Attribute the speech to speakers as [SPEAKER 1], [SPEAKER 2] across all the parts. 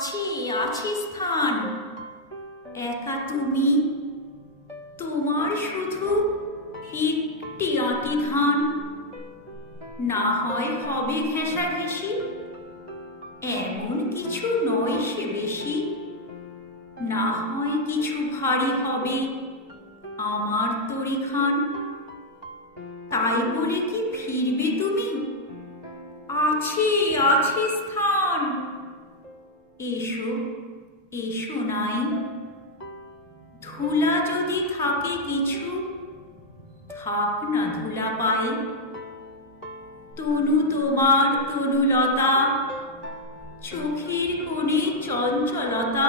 [SPEAKER 1] আছে স্থান। একা তুমি? তোমার শুধু একটি ধান না হয় হবে ঘেঁষা ঘেঁষি এমন কিছু নয় সে বেশি। না হয় কিছু ভারী হবে আমার তরি খান তাই বলে কি ফিরবে তুমি? আছে আছে এসো এসো নাই ধুলা যদি থাকে কিছু, থাক না ধুলা পায়ে। তনু তোমার তনুলতা, চোখের কোণে চঞ্চলতা।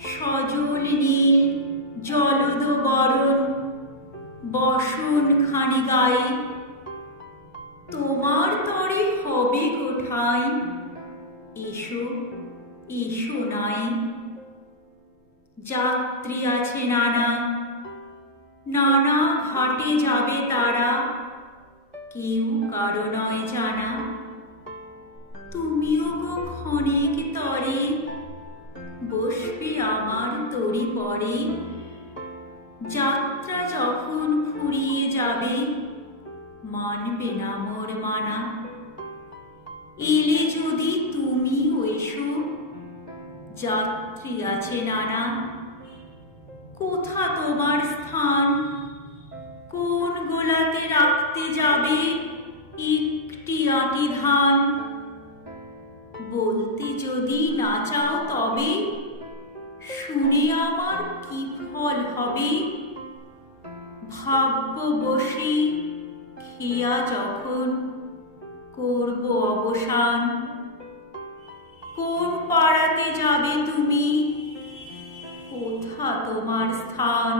[SPEAKER 1] সজল নীল, জলদ বরণ, বসন খানি গায়ে। তোমার তরে হবে কোঠায় এসো এসো নাই যাত্রী আছে নানা নানা ঘাটে যাবে তারা কেউ কারও নয় জানা তুমিও গো ক্ষণিক তরে বসবে আমার তরি পরে যাত্রা যখন ফুরিয়ে যাবে মানবে না মোর মানা এলে যদি তুমি এসো যাত্রী আছে নানা। কোথা তোমার স্থান? কোন গোলাতে রাখতে যাবে একটি আটি ধান? বলতে যদি না চাও তবে শুনে আমার কি ফল হবে? ভাব্য বসে খেয়া যখন করব অবসান। তোমার স্থান